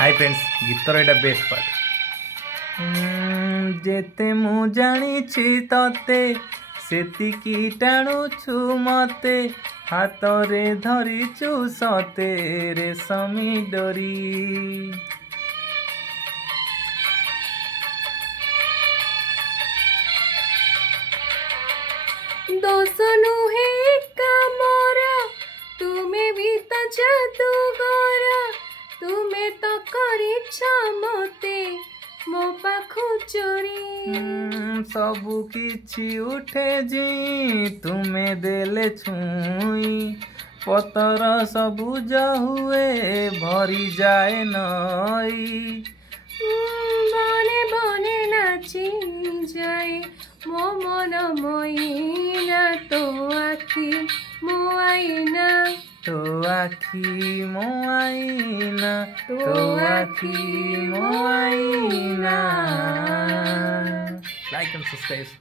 hi friends गीतर एटा best part जेते मु जानिछि तते सेतिकी टाणुछु मते हातरे धरिछु सते रेशमी डोरी दोष नुहे कामरा तुमे भी तो जादूगर तुमे तो करिछ मते मो पाखु चोरी सबु किछि उठे जी तुमे देले छुई पतर सबुज हुए भरी जाए नई बने बने नाची जाए मो मन मोइना तो आखि मो आईना तो आखी मो आईना तो आखी मो आईना लाइक एंड सब्सक्राइब